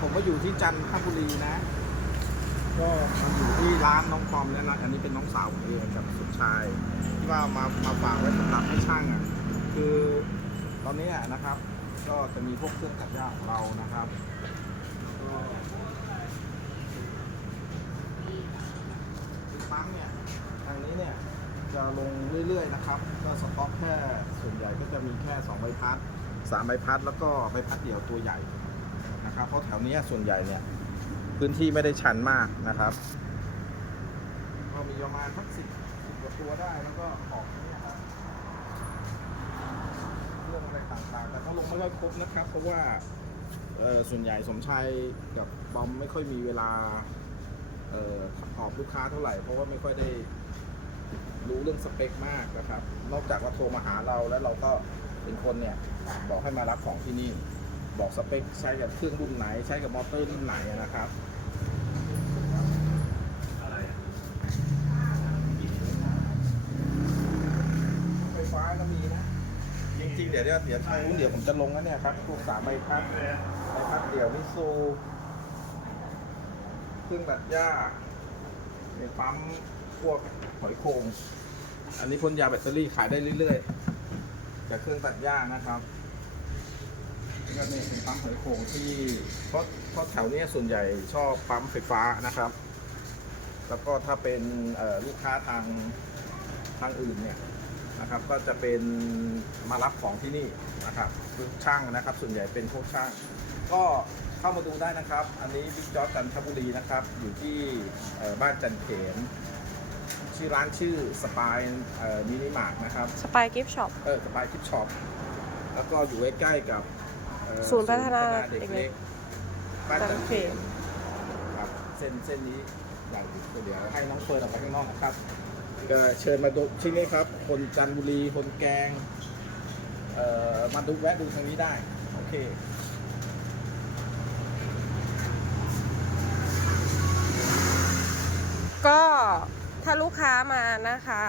ผมก็อยู่ที่จันทบุรีนะ ก็อยู่ที่ร้านน้องปอมแล้วนะ อันนี้เป็นน้องสาวผมเองกับสุดชายที่ว่ามามาฝากไว้สำหรับให้ช่างอะ คือตอนนี้อะนะครับ ก็จะมีพวกเครื่องตัดหญ้าของเรานะครับก็ปั๊มเนี่ยทางนี้เนี่ยจะลงเรื่อยๆนะครับ ก็สต็อกแค่ส่วนใหญ่ก็จะมีแค่2ใบพัด3ใบพัดแล้วก็ใบพัดเดี่ยวตัวใหญ่ นะครับเพราะแถวเนี้ยส่วนใหญ่เนี่ยพื้นที่ไม่ได้ชันมากนะครับก็มีประมาณสักสิบสิบกว่าตัวได้แล้วก็ออกเนี่ยครับเรื่องอะไรต่างๆ แต่ก็ลงไม่ค่อยครบนะครับ เพราะว่าส่วนใหญ่สมชายกับบอมไม่ค่อยมีเวลาเอ่อออกลูกค้าเท่าไหร่ เพราะว่าไม่ค่อยได้รู้เรื่องสเปคมากนะครับ นอกจากว่าโทรมาหาเราแล้วเราก็เป็นคนเนี่ยบอกให้มารับของที่นี่ บอกสเปคใช้กับเครื่องรุ่นไหน ใช้กับมอเตอร์รุ่นไหนนะครับไฟฟ้าก็มีนะ จริงๆ เดี๋ยวเดี๋ยวเดี๋ยวทางนู้นเดี๋ยวผมจะลงแล้วเนี่ยครับพวกสามใบพัดใบพัดเดี่ยวมิซูเครื่องตัดหญ้าเนี่ยปั๊มพวกหอยโขงอันนี้พ่นยาแบตเตอรี่ขายได้เรื่อยๆจากเครื่องตัดหญ้านะครับ ก็นี่เป็นปั๊มหอยโขงที่เพราะเพราะแถวเนี้ยส่วนใหญ่ชอบปั๊มไฟฟ้านะครับ แล้วก็ถ้าเป็นเอ่อลูกค้าทางทางอื่นเนี่ยนะครับก็จะเป็นมารับของที่นี่นะครับคือช่างนะครับ ส่วนใหญ่เป็นพวกช่าง ก็เข้ามาดูได้นะครับ อันนี้บิ๊กจอร์จันทบุรีนะครับ อยู่ที่เอ่อบ้านจันเขนชื่อร้านชื่อสปายมินิมาร์ทนะครับสปายกิฟช็อปเออสปายคิปช็อปแล้วก็อยู่ใกล้ๆกับเอ่อ ศูนย์พัฒนาเด็กเด็กเล็เล็กกบ้านจันจันเขเขนนครับเส้นเส้นนี้อย่างเดี๋ยวให้น้องเฟิร์นออกไปข้างนอกนะครับก็เชิญมาดูที่นี่ครับ คนจันทบุรีคนแกงเอ่อมาดูแวะดูทางนี้ได้โอเคก็ถ้าลูกค้ามานะคะ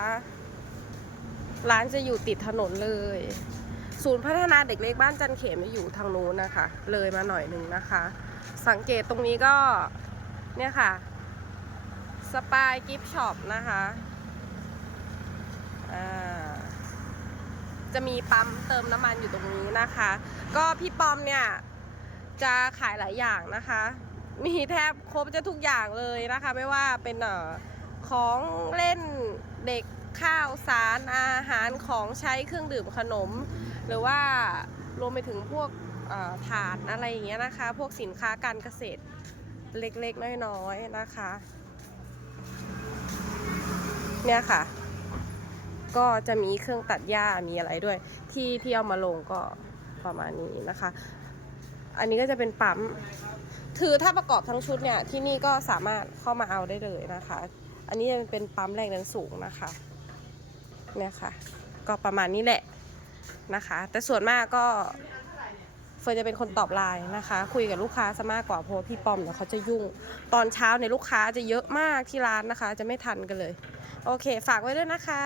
ร้านจะอยู่ติดถนนเลย ศูนย์พัฒนาเด็กเล็กบ้านจันเขมอยู่ทางนู้นนะคะ เลยมาหน่อยหนึ่งนะคะ สังเกตตรงนี้ก็เนี่ยค่ะสปายกิฟช็อปนะคะจะมีปั๊มเติมน้ำมันอยู่ตรงนี้นะคะ ก็พี่ปอมเนี่ยจะขายหลายอย่างนะคะ มีแทบครบจะทุกอย่างเลยนะคะ ไม่ว่าเป็นอของเล่นเด็ก ข้าวสารอาหารของใช้เครื่องดื่มขนม หรือว่ารวมไปถึงพวกเอ่อถาดอะไรอย่างเงี้ยนะคะ พวกสินค้าการเกษตรเล็กๆ น้อยๆนะคะ เนี่ยค่ะ ก็จะมีเครื่องตัดหญ้ามีอะไรด้วย ที่ที่เอามาลงก็ประมาณนี้นะคะ อันนี้ก็จะเป็นปั๊มคือถ้าประกอบทั้งชุดเนี่ยที่นี่ก็สามารถเข้ามาเอาได้เลยนะคะ อันนี้จะเป็นปั๊มแรงดันสูงนะคะ เนี่ยค่ะ ก็ประมาณนี้แหละนะคะ แต่ส่วนมากก็เฟิร์นจะเป็นคนตอบไลน์นะคะ คุยกับลูกค้าซะมากกว่าเพราะพี่ปอมเนี่ยเขาจะยุ่ง ตอนเช้าในลูกค้าจะเยอะมากที่ร้านนะคะ จะไม่ทันกันเลย โอเค ฝากไว้ด้วยนะคะ